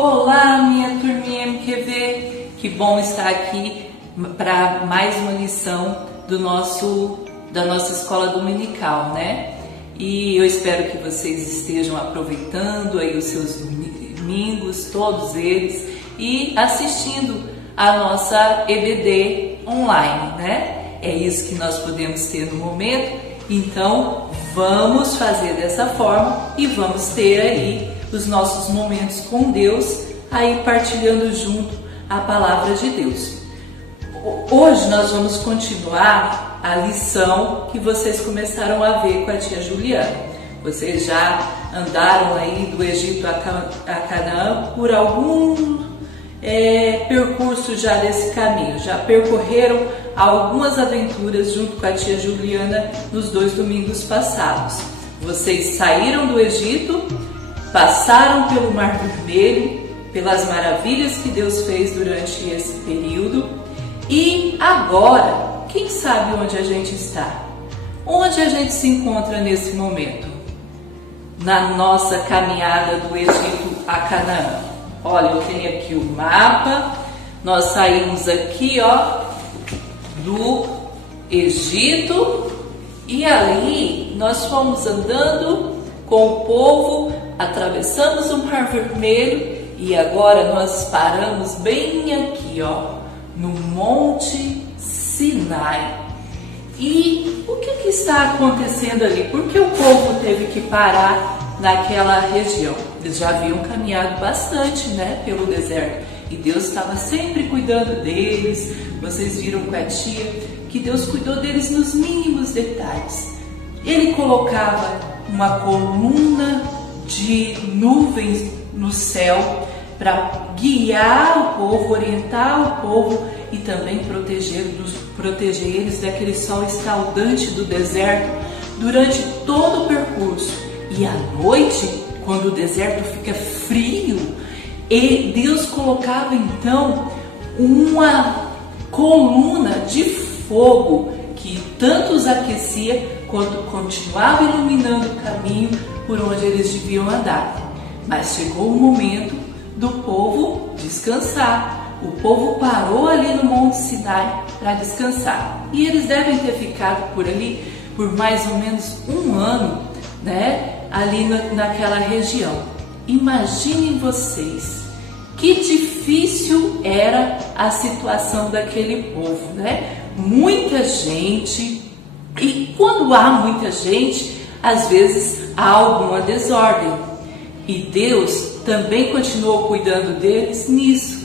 Olá, minha turminha MQV, que bom estar aqui para mais uma lição da nossa escola dominical, né? E eu espero que vocês estejam aproveitando aí os seus domingos, todos eles, e assistindo a nossa EBD online, né? É isso que nós podemos ter no momento, então vamos fazer dessa forma e vamos ter aí os nossos momentos com Deus, aí partilhando junto a palavra de Deus. Hoje nós vamos continuar a lição que vocês começaram a ver com a tia Juliana. Vocês já andaram aí do Egito a Canaã por algum percurso já desse caminho, já percorreram algumas aventuras junto com a tia Juliana nos 2 domingos passados. Vocês saíram do Egito, passaram pelo Mar Vermelho, pelas maravilhas que Deus fez durante esse período e agora, quem sabe onde a gente está? Onde a gente se encontra nesse momento? Na nossa caminhada do Egito a Canaã. Olha, eu tenho aqui o mapa, nós saímos aqui, ó, do Egito e ali nós fomos andando com o povo, atravessamos o Mar Vermelho e agora nós paramos bem aqui, ó, no Monte Sinai. E o que está acontecendo ali? Por que o povo teve que parar naquela região? Eles já haviam caminhado bastante, né, pelo deserto e Deus estava sempre cuidando deles. Vocês viram com a tia que Deus cuidou deles nos mínimos detalhes. Ele colocava uma coluna de nuvens no céu para guiar o povo, orientar o povo e também proteger eles daquele sol escaldante do deserto durante todo o percurso. E à noite, quando o deserto fica frio, Deus colocava então uma coluna de fogo que tanto os aquecia quanto continuava iluminando o caminho por onde eles deviam andar. Mas chegou o momento do povo descansar. O povo parou ali no Monte Sinai para descansar. E eles devem ter ficado por ali por mais ou menos 1 ano, né? Ali naquela região. Imaginem vocês que difícil era a situação daquele povo, né? Muita gente, e quando há muita gente, às vezes há alguma desordem. E Deus também continuou cuidando deles nisso.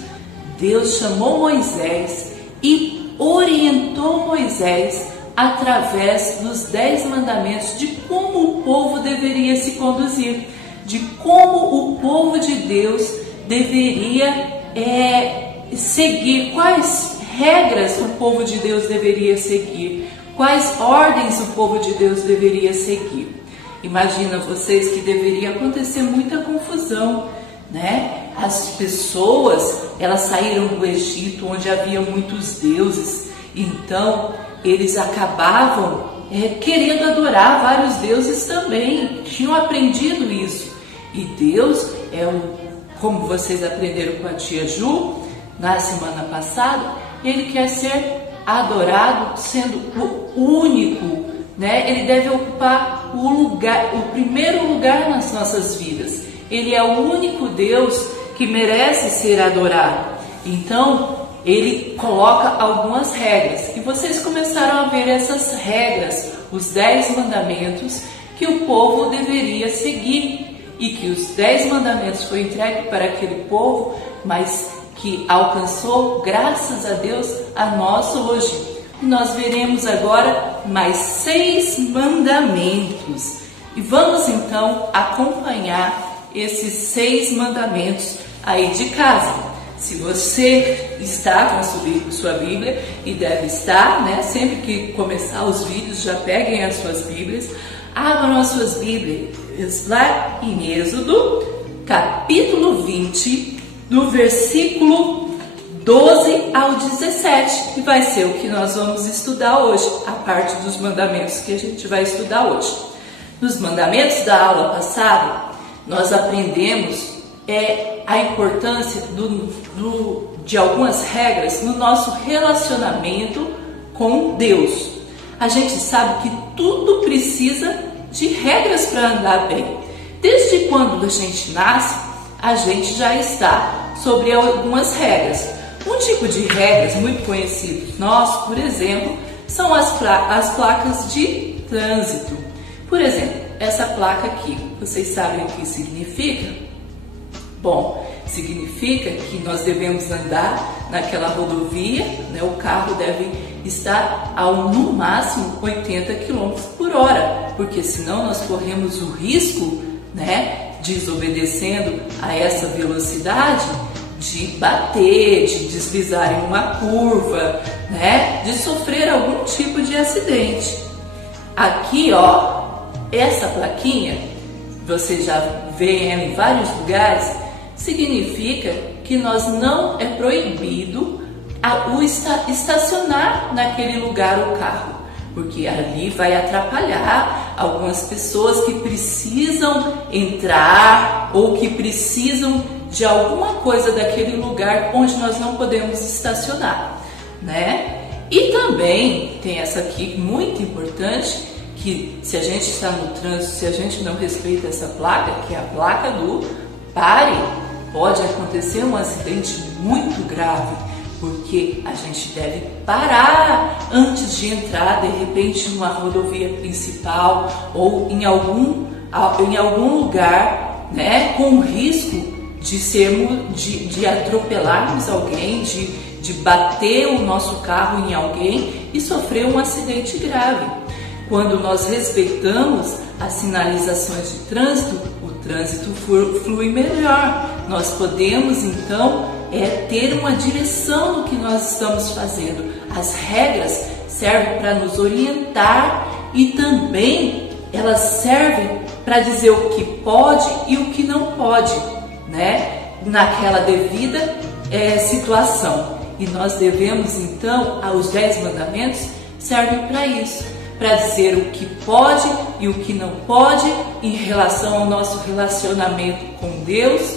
Deus chamou Moisés e orientou Moisés através dos 10 mandamentos de como o povo deveria se conduzir, de como o povo de Deus deveria seguir, quais regras o povo de Deus deveria seguir, quais ordens o povo de Deus deveria seguir. Imagina vocês que deveria acontecer muita confusão, né? As pessoas, elas saíram do Egito onde havia muitos deuses, então eles acabavam querendo adorar vários deuses também, tinham aprendido isso. E Deus como vocês aprenderam com a tia Ju na semana passada, Ele quer ser adorado sendo o único, né? Ele deve ocupar o primeiro lugar nas nossas vidas. Ele é o único Deus que merece ser adorado. Então, Ele coloca algumas regras. E vocês começaram a ver essas regras, os 10 mandamentos que o povo deveria seguir. E que os 10 mandamentos foi entregue para aquele povo, mas que alcançou, graças a Deus, a nós hoje. E nós veremos agora mais 6 mandamentos. E vamos então acompanhar esses 6 mandamentos aí de casa. Se você está com a sua Bíblia, e deve estar, né? Sempre que começar os vídeos, já peguem as suas Bíblias, abram as suas Bíblias lá em Êxodo, capítulo 20, do versículo 12 ao 17, que vai ser o que nós vamos estudar hoje, a parte dos mandamentos que a gente vai estudar hoje. Nos mandamentos da aula passada, nós aprendemos a importância de algumas regras no nosso relacionamento com Deus. A gente sabe que tudo precisa de regras para andar bem. Desde quando a gente nasce, a gente já está sobre algumas regras. Um tipo de regras muito conhecido nosso, por exemplo, são as placas de trânsito. Por exemplo, essa placa aqui, vocês sabem o que significa? Bom, significa que nós devemos andar naquela rodovia, né? O carro deve estar no máximo 80 km por hora, porque senão nós corremos o risco, né, desobedecendo a essa velocidade, de bater, de deslizar em uma curva, né, de sofrer algum tipo de acidente. Aqui, ó, essa plaquinha, você já vê ela em vários lugares, significa que não é proibido estacionar naquele lugar o carro, porque ali vai atrapalhar algumas pessoas que precisam entrar ou que precisam de alguma coisa daquele lugar onde nós não podemos estacionar, né? E também tem essa aqui muito importante, que se a gente está no trânsito, se a gente não respeita essa placa, que é a placa do pare, pode acontecer um acidente muito grave, porque a gente deve parar antes de entrar de repente numa rodovia principal ou em algum lugar, né, com risco de atropelarmos alguém, de bater o nosso carro em alguém e sofrer um acidente grave. Quando nós respeitamos as sinalizações de trânsito, o trânsito flui melhor. Nós podemos então ter uma direção no que nós estamos fazendo. As regras servem para nos orientar e também elas servem para dizer o que pode e o que não pode, né, naquela devida situação. E nós devemos então, os 10 mandamentos servem para isso, para dizer o que pode e o que não pode em relação ao nosso relacionamento com Deus.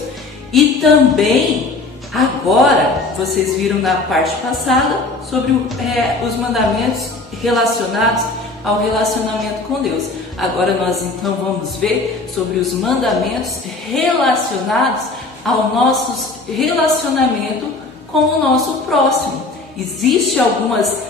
E também, agora, vocês viram na parte passada sobre os mandamentos relacionados ao relacionamento com Deus. Agora nós então vamos ver sobre os mandamentos relacionados ao nosso relacionamento com o nosso próximo. Existem algumas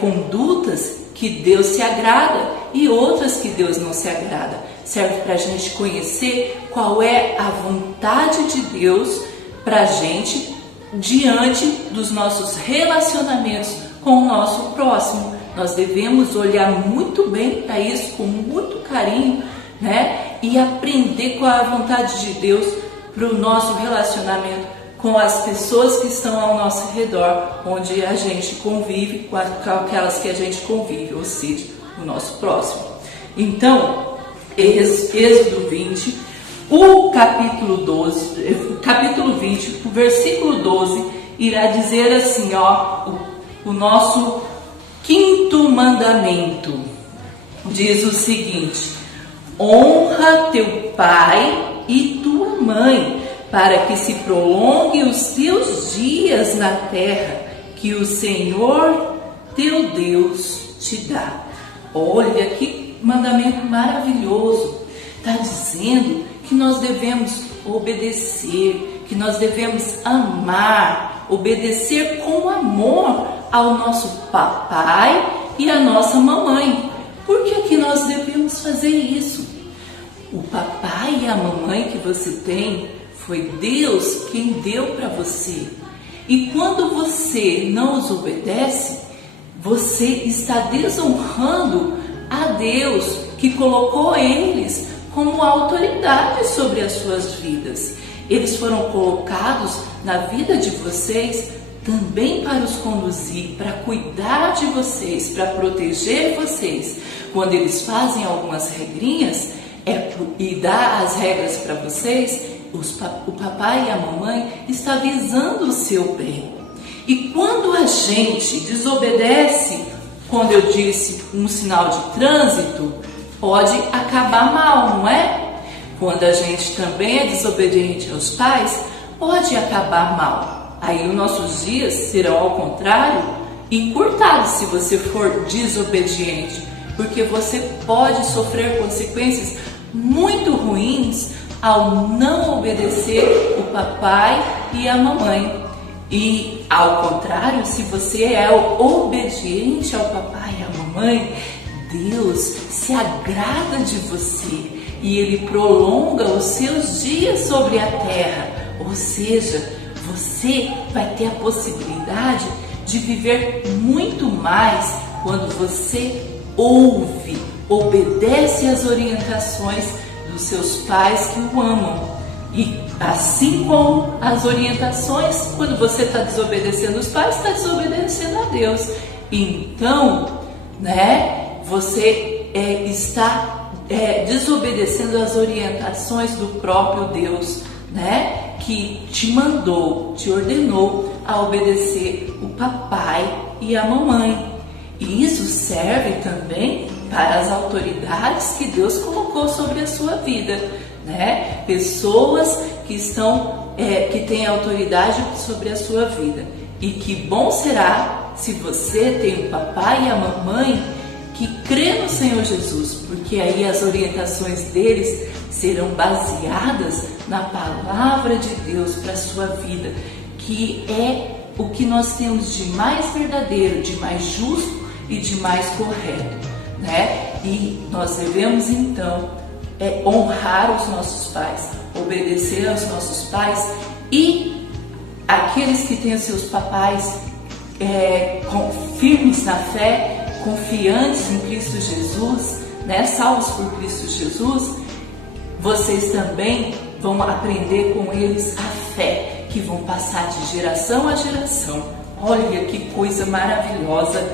condutas que Deus se agrada e outras que Deus não se agrada. Serve para a gente conhecer qual é a vontade de Deus para a gente diante dos nossos relacionamentos com o nosso próximo. Nós devemos olhar muito bem para isso, com muito carinho, né? E aprender qual é a vontade de Deus para o nosso relacionamento com as pessoas que estão ao nosso redor, onde a gente convive, com aquelas que a gente convive, ou seja, o nosso próximo. Então, Êxodo 20, o capítulo 20, o versículo 12, irá dizer assim, ó, o nosso 5º mandamento, diz o seguinte: honra teu pai e tua mãe, para que se prolongue os teus dias na terra que o Senhor teu Deus te dá. Olha que mandamento maravilhoso! Está dizendo que nós devemos obedecer, que nós devemos amar, obedecer com amor ao nosso papai e à nossa mamãe. Por que nós devemos fazer isso? O papai e a mamãe que você tem foi Deus quem deu para você. E quando você não os obedece, você está desonrando a Deus que colocou eles como autoridade sobre as suas vidas. Eles foram colocados na vida de vocês também para os conduzir, para cuidar de vocês, para proteger vocês. Quando eles fazem algumas regrinhas e dá as regras para vocês, o papai e a mamãe está visando o seu bem. E quando a gente desobedece, quando eu disse um sinal de trânsito, pode acabar mal, não é? Quando a gente também é desobediente aos pais, pode acabar mal. Aí os nossos dias serão, ao contrário, encurtados se você for desobediente, porque você pode sofrer consequências muito ruins ao não obedecer o papai e a mamãe. E ao contrário, se você é obediente ao papai e à mamãe, Deus se agrada de você e Ele prolonga os seus dias sobre a terra. Ou seja, você vai ter a possibilidade de viver muito mais quando você ouve, obedece às orientações dos seus pais que o amam. E assim como as orientações, quando você está desobedecendo os pais, está desobedecendo a Deus. Então, você está desobedecendo as orientações do próprio Deus, que te mandou, te ordenou a obedecer o papai e a mamãe. E isso serve também para as autoridades que Deus colocou sobre a sua vida, Pessoas que têm autoridade sobre a sua vida. E que bom será se você tem o papai e a mamãe que crê no Senhor Jesus, porque aí as orientações deles serão baseadas na palavra de Deus para a sua vida, que é o que nós temos de mais verdadeiro, de mais justo e de mais correto, E nós devemos então honrar os nossos pais, obedecer aos nossos pais, e aqueles que têm os seus papais firmes na fé, confiantes em Cristo Jesus, salvos por Cristo Jesus, vocês também vão aprender com eles a fé, que vão passar de geração a geração. Olha que coisa maravilhosa,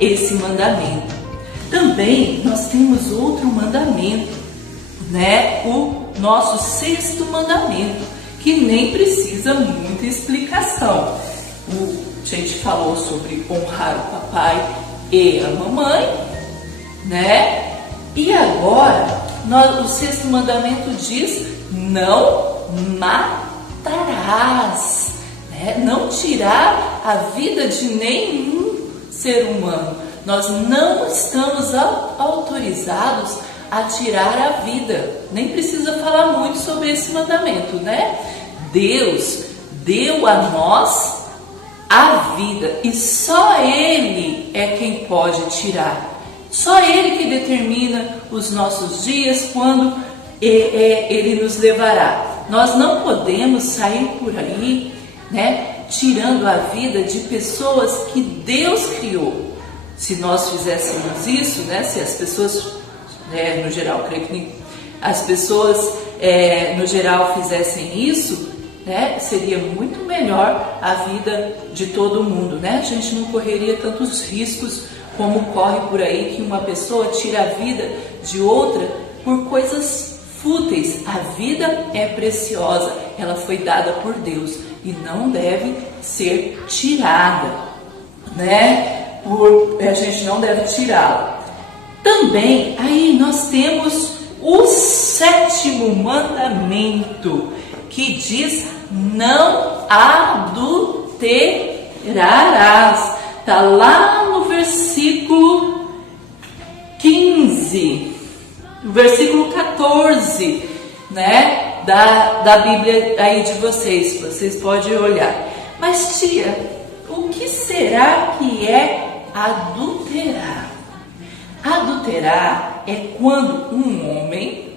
esse mandamento. Também nós temos outro mandamento, o nosso 6º mandamento, que nem precisa muita explicação. A gente falou sobre honrar o papai e a mamãe, E agora, o 6º mandamento diz: não matarás, não tirar a vida de nenhum ser humano. Nós não estamos autorizados a tirar a vida. Nem precisa falar muito sobre esse mandamento, Deus deu a nós a vida e só Ele é quem pode tirar. Só Ele que determina os nossos dias, quando Ele nos levará. Nós não podemos sair por aí, tirando a vida de pessoas que Deus criou. Se nós fizéssemos isso, se as pessoas, no geral, creio que as pessoas, no geral, fizessem isso, seria muito melhor a vida de todo mundo, A gente não correria tantos riscos como corre por aí, que uma pessoa tira a vida de outra por coisas fúteis. A vida é preciosa, ela foi dada por Deus e não deve ser tirada, a gente não deve tirá-la. Também aí nós temos o 7º mandamento, que diz: não adulterarás. Está lá no versículo 15, no versículo 14, da Bíblia aí de vocês podem olhar. Mas tia, o que será que é adulterar? Adulterar é quando um homem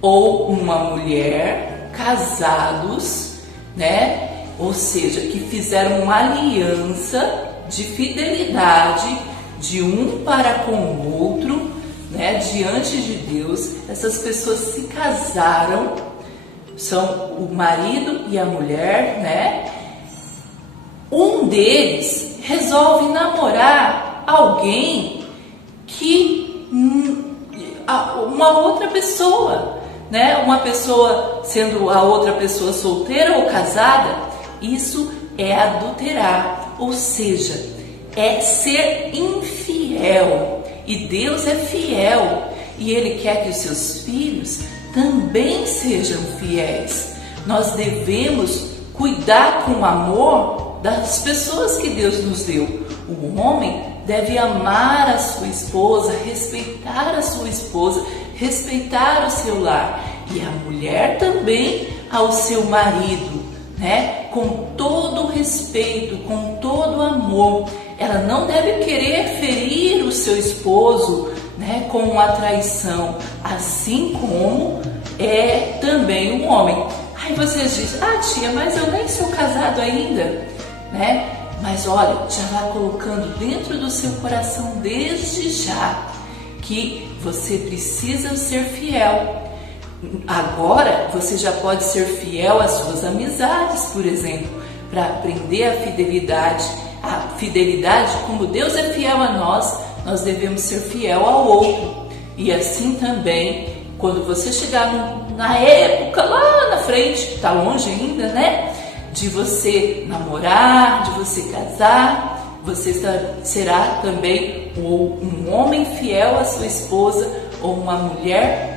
ou uma mulher casados, ou seja, que fizeram uma aliança de fidelidade de um para com o outro, diante de Deus. Essas pessoas se casaram, são o marido e a mulher, Um deles resolve namorar alguém que uma outra pessoa, Uma pessoa, sendo a outra pessoa solteira ou casada, isso é adulterar, ou seja, é ser infiel. E Deus é fiel e Ele quer que os seus filhos também sejam fiéis. Nós devemos cuidar com amor das pessoas que Deus nos deu. O homem deve amar a sua esposa, respeitar a sua esposa, respeitar o seu lar. E a mulher também ao seu marido, né? Com todo o respeito, com todo o amor. Ela não deve querer ferir o seu esposo, né, com uma traição, assim como é também um homem. Aí vocês dizem, tia, mas eu nem sou casado ainda, né? Mas olha, já vá colocando dentro do seu coração desde já que você precisa ser fiel. Agora você já pode ser fiel às suas amizades, por exemplo, para aprender a fidelidade. A fidelidade, como Deus é fiel a nós, nós devemos ser fiel ao outro. E assim também, quando você chegar na época lá na frente, está longe ainda, né? De você namorar, de você casar, você será também um homem fiel à sua esposa ou uma mulher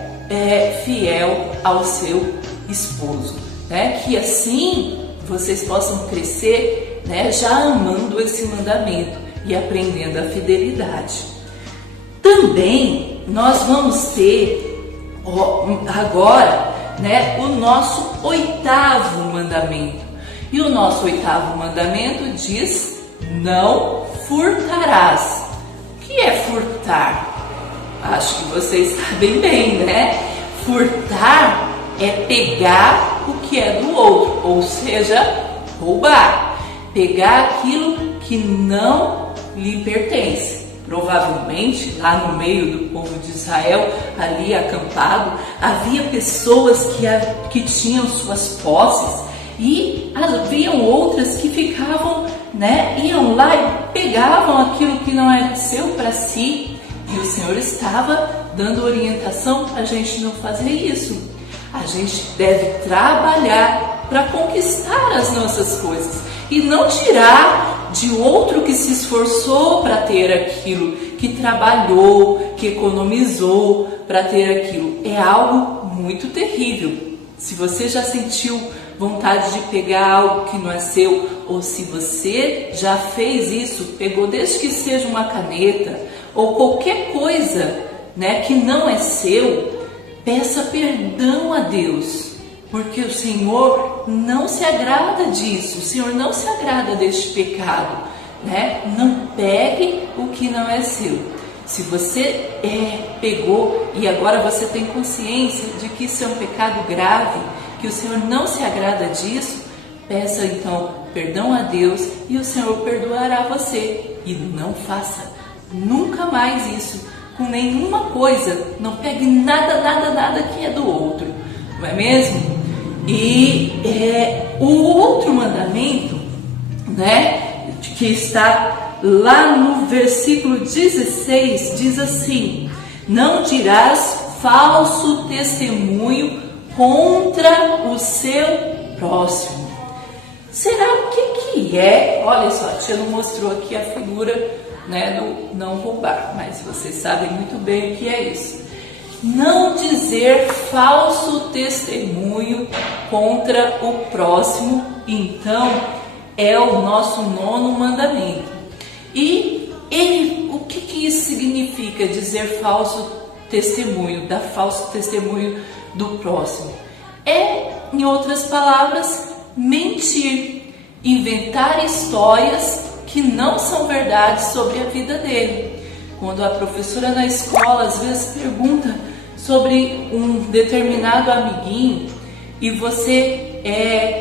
fiel ao seu esposo, né? Que assim vocês possam crescer, né, já amando esse mandamento e aprendendo a fidelidade. Também nós vamos ter agora, né, o nosso 8º mandamento. E o nosso 8º mandamento diz: não furtarás. O que é furtar? Acho que vocês sabem bem, né? Furtar é pegar o que é do outro, ou seja, roubar. Pegar aquilo que não lhe pertence. Provavelmente, lá no meio do povo de Israel, ali acampado, havia pessoas que tinham suas posses e haviam outras que ficavam, né, iam lá e pegavam aquilo que não era seu para si. E o Senhor estava dando orientação para a gente não fazer isso. A gente deve trabalhar para conquistar as nossas coisas e não tirar de outro que se esforçou para ter aquilo, que trabalhou, que economizou para ter aquilo. É algo muito terrível. Se você já sentiu vontade de pegar algo que não é seu, ou se você já fez isso, pegou desde que seja uma caneta ou qualquer coisa, né, que não é seu, peça perdão a Deus, porque o Senhor não se agrada disso, o Senhor não se agrada deste pecado, né? Não pegue o que não é seu. Se você pegou e agora você tem consciência de que isso é um pecado grave, que o Senhor não se agrada disso, peça então perdão a Deus e o Senhor perdoará você. E não faça nunca mais isso com nenhuma coisa. Não pegue nada que é do outro, não é mesmo? E o outro mandamento, né, que está lá no versículo 16, diz assim: não dirás falso testemunho contra o seu próximo. Será o que é? Olha só, a tia não mostrou aqui a figura, né, do não roubar, mas vocês sabem muito bem o que é isso. Não dizer falso testemunho contra o próximo, então, é o nosso 9º mandamento. E o que isso significa, dizer falso testemunho, dar falso testemunho do próximo? É, em outras palavras, mentir, inventar histórias que não são verdade sobre a vida dele. Quando a professora na escola às vezes pergunta sobre um determinado amiguinho e você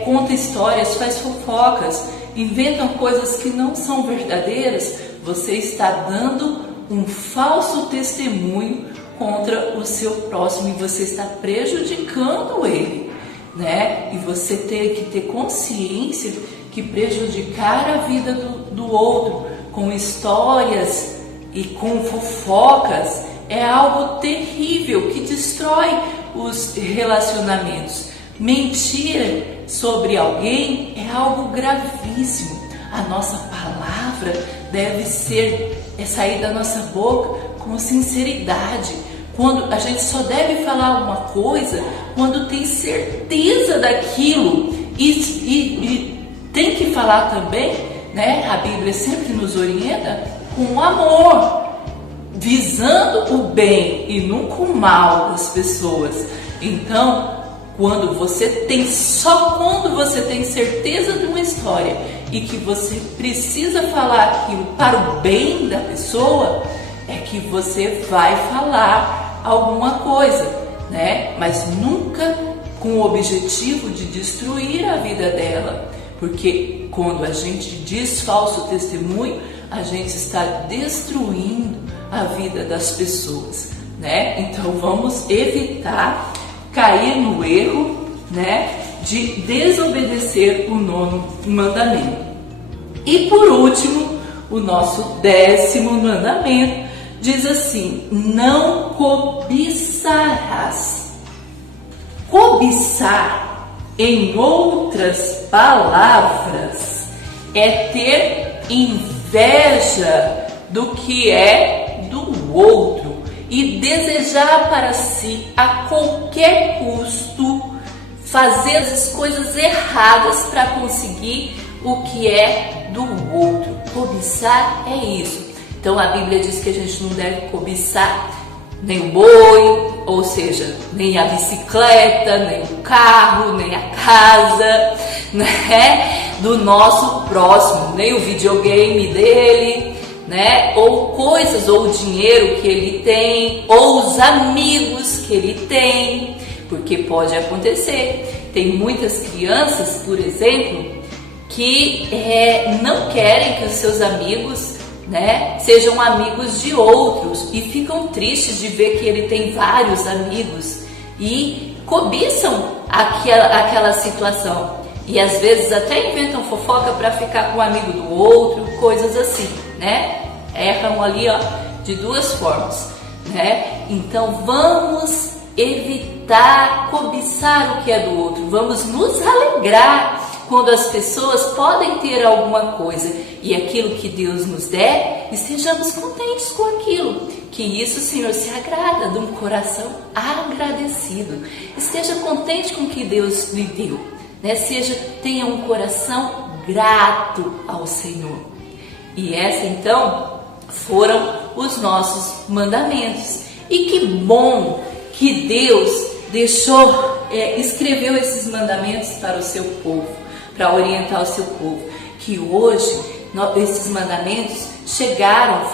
conta histórias, faz fofocas, inventam coisas que não são verdadeiras, você está dando um falso testemunho contra o seu próximo e você está prejudicando ele, né? E você tem que ter consciência que prejudicar a vida do outro com histórias e com fofocas é algo terrível que destrói os relacionamentos. Mentir sobre alguém é algo gravíssimo. A nossa palavra deve sair da nossa boca com sinceridade, Quando a gente só deve falar alguma coisa quando tem certeza daquilo e tem que falar também, né? A Bíblia sempre nos orienta com amor, visando o bem e nunca o mal das pessoas. Então, quando você tem certeza de uma história e que você precisa falar aquilo para o bem da pessoa, é que você vai falar alguma coisa, né? Mas nunca com o objetivo de destruir a vida dela, porque quando a gente diz falso testemunho, a gente está destruindo a vida das pessoas, né? Então vamos evitar cair no erro, né, de desobedecer o 9º mandamento. E por último, o nosso 10º mandamento diz assim: não cobiçarás. Cobiçar, em outras palavras, é ter inveja do que é do outro e desejar para si a qualquer custo fazer as coisas erradas para conseguir o que é do outro. Cobiçar é isso. Então a Bíblia diz que a gente não deve cobiçar nem o boi, ou seja, nem a bicicleta, nem o carro, nem a casa, né, do nosso próximo, nem o videogame dele, né, ou coisas, ou o dinheiro que ele tem, ou os amigos que ele tem, porque pode acontecer. Tem muitas crianças, por exemplo, que não querem que os seus amigos, né, sejam amigos de outros e ficam tristes de ver que ele tem vários amigos e cobiçam aquela situação e às vezes até inventam fofoca para ficar com o amigo do outro, coisas assim, né? Erram ali, ó, de duas formas, né? Então vamos evitar cobiçar o que é do outro, vamos nos alegrar quando as pessoas podem ter alguma coisa e aquilo que Deus nos der, estejamos contentes com aquilo, que isso, Senhor, se agrada de um coração agradecido. Esteja contente com o que Deus lhe deu, né? Tenha um coração grato ao Senhor. E essa então foram os nossos mandamentos. E que bom que Deus escreveu esses mandamentos para o seu povo, para orientar o seu povo, que hoje esses mandamentos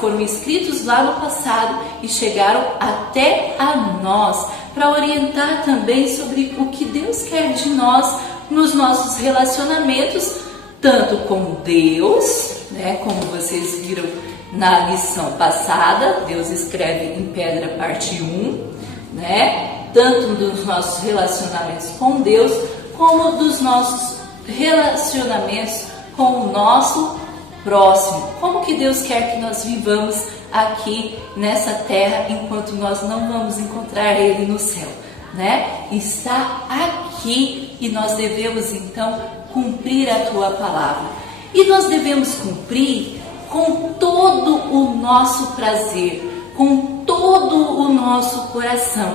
foram escritos lá no passado e chegaram até a nós, para orientar também sobre o que Deus quer de nós nos nossos relacionamentos, tanto com Deus, né, como vocês viram na lição passada, Deus escreve em pedra parte 1, né, tanto dos nossos relacionamentos com Deus, como dos nossos relacionamentos com o nosso próximo. Como que Deus quer que nós vivamos aqui nessa terra enquanto nós não vamos encontrar Ele no céu, né? Está aqui e nós devemos então cumprir a Tua palavra. E nós devemos cumprir com todo o nosso prazer, com todo o nosso coração.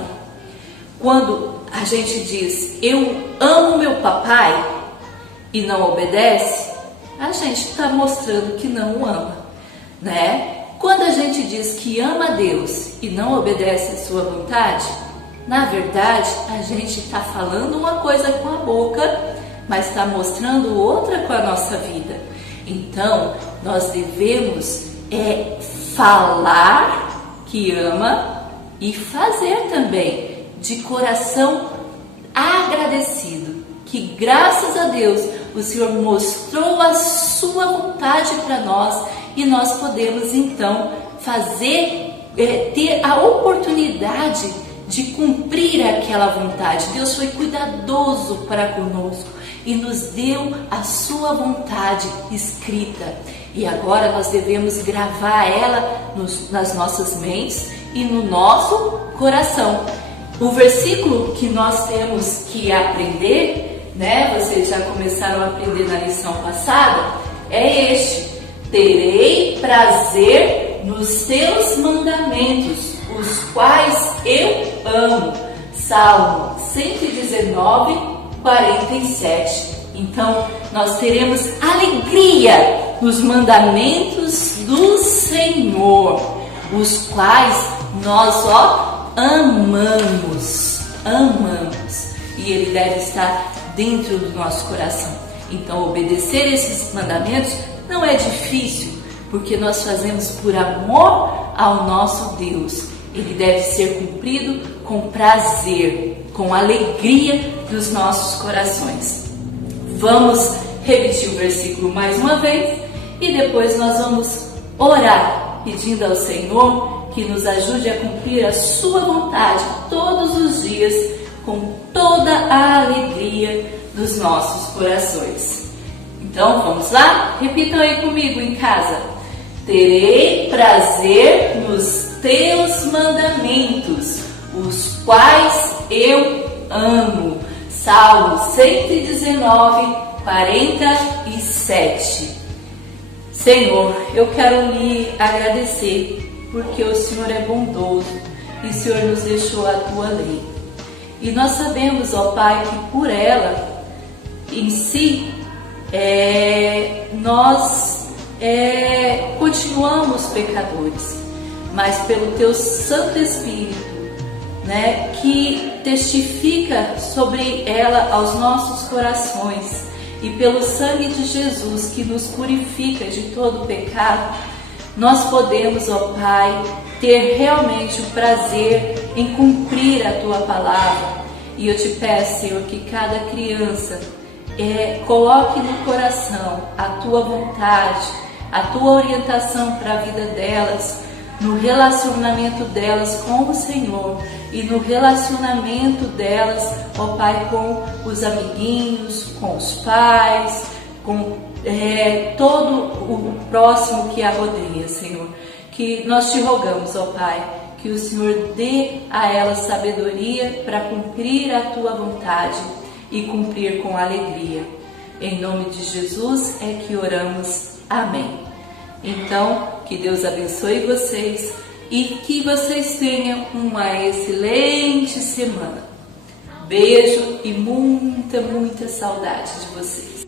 Quando a gente diz, eu amo meu papai, e não obedece, a gente está mostrando que não o ama, né? Quando a gente diz que ama a Deus e não obedece a sua vontade, na verdade, a gente está falando uma coisa com a boca, mas está mostrando outra com a nossa vida. Então, nós devemos falar que ama e fazer também, de coração agradecido, que graças a Deus o Senhor mostrou a sua vontade para nós e nós podemos então ter a oportunidade de cumprir aquela vontade. Deus foi cuidadoso para conosco e nos deu a sua vontade escrita. E agora nós devemos gravar ela nas nossas mentes e no nosso coração. O versículo que nós temos que aprender, né? Vocês já começaram a aprender na lição passada, é este: terei prazer nos teus mandamentos, os quais eu amo. Salmo 119, 47. Então, nós teremos alegria nos mandamentos do Senhor, os quais nós, amamos. E Ele deve estar dentro do nosso coração. Então, obedecer esses mandamentos não é difícil, porque nós fazemos por amor ao nosso Deus. Ele deve ser cumprido com prazer, com alegria dos nossos corações. Vamos repetir o versículo mais uma vez e depois nós vamos orar, pedindo ao Senhor que nos ajude a cumprir a sua vontade todos os dias, com toda a alegria dos nossos corações. Então vamos lá? Repitam aí comigo em casa. Terei prazer nos teus mandamentos, os quais eu amo. Salmo 119, 47. Senhor, eu quero lhe agradecer, porque o Senhor é bondoso e o Senhor nos deixou a tua lei. E nós sabemos, ó Pai, que por ela em si, nós continuamos pecadores, mas pelo teu Santo Espírito, que testifica sobre ela aos nossos corações, e pelo sangue de Jesus que nos purifica de todo pecado, nós podemos, ó Pai, ter realmente o prazer em cumprir a tua palavra. E eu te peço, Senhor, que cada criança coloque no coração a tua vontade, a tua orientação para a vida delas, no relacionamento delas com o Senhor e no relacionamento delas, ó Pai, com os amiguinhos, com os pais, com todo o próximo que a rodeia, Senhor. Que nós te rogamos, ó Pai, que o Senhor dê a elas sabedoria para cumprir a tua vontade e cumprir com alegria. Em nome de Jesus é que oramos. Amém. Então, que Deus abençoe vocês e que vocês tenham uma excelente semana. Beijo e muita saudade de vocês.